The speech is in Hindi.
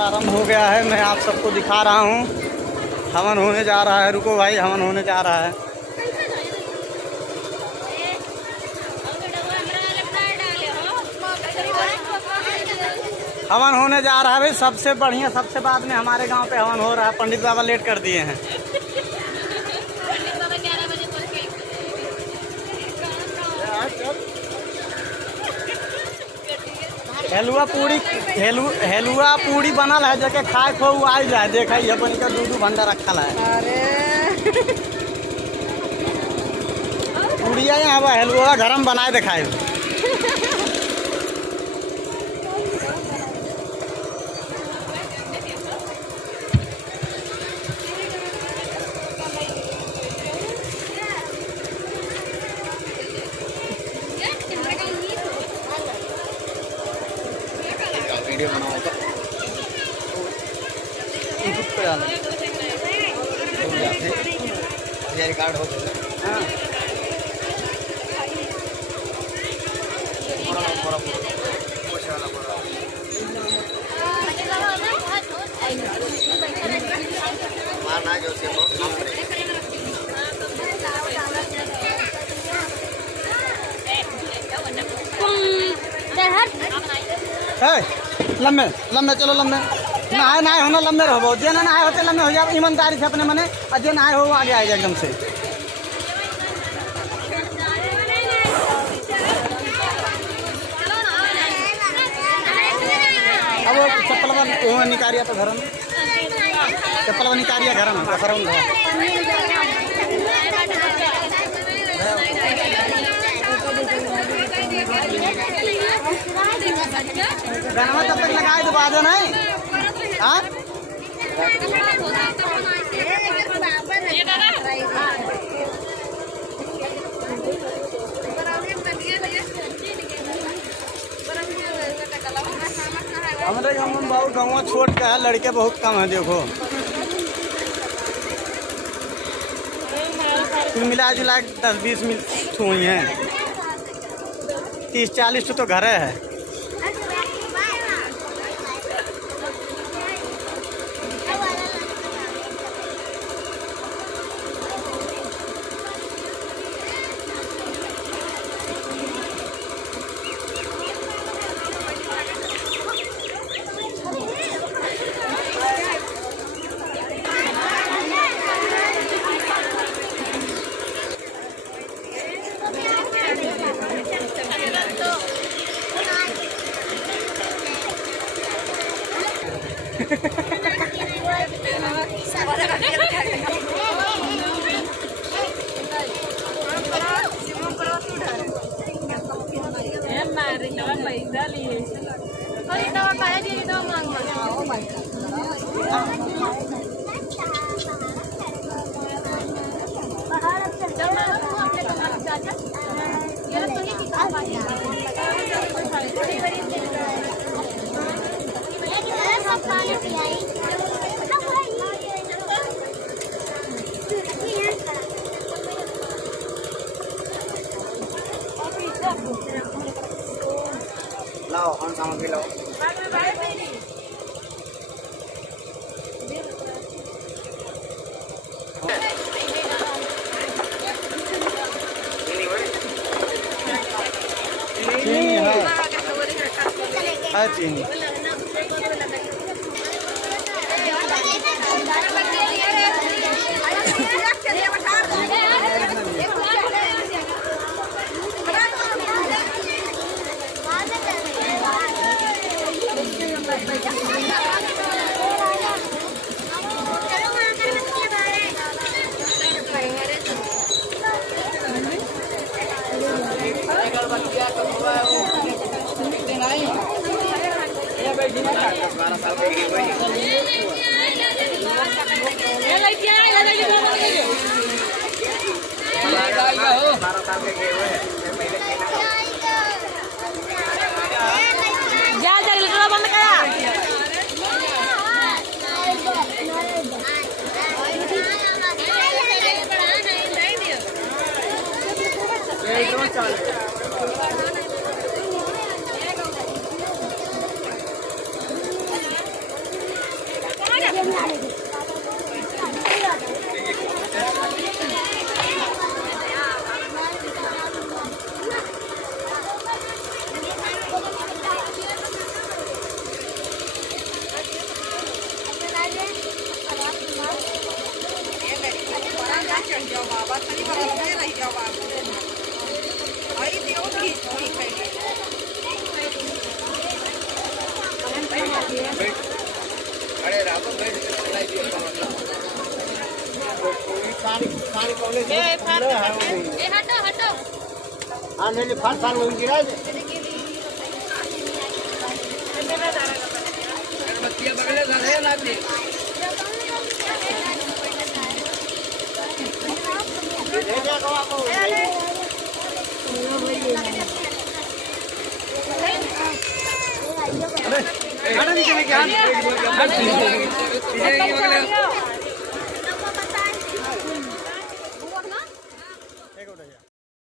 प्रारंभ हो गया है। मैं आप सबको दिखा रहा हूँ, हवन होने जा रहा है। रुको भाई, हवन होने जा रहा है। हवन होने जा रहा है भाई, सबसे बढ़िया, सबसे बाद में हमारे गांव पे हवन हो रहा है। पंडित बाबा लेट कर दिए हैं। हेलुआ पूरी बनल है, जगह खाए खो आ जाए। देखा ये बन का दूध भंडा रखल है। अरे पूड़िया यहाँ हेलुआ घर में बनाए दिखाए। वीडियो बनाओ ये रिकॉर्ड हो गया। हाँ मारना जो से लम्बे लम्बे चलो लम्बे नहाए नहाए होना लम्बे रहो। जे ना नहाए होते लम्बे हो जाओ ईमानदारी से अपने मने, और जे नहाए हो आगे आए जाए एकदम से। अब वो चप्पल निकालिया तो घर में, चप्पल निकालिया घर में गणवा तब तक लगाए तो बाजो नहीं। हाँ हमारे गाँव में बहुत गाँव छोट का है, लड़के बहुत कम है। देखो कुल मिला जुला 10-20 मिनट हुई हैं। 30-40 तो घर है। लाओ हम सामग्री लाओ। चीनी है चीनी। बंद करा। हाँ नहीं फाड़ फाड़ में गिरा दे गार्डन के लिए क्या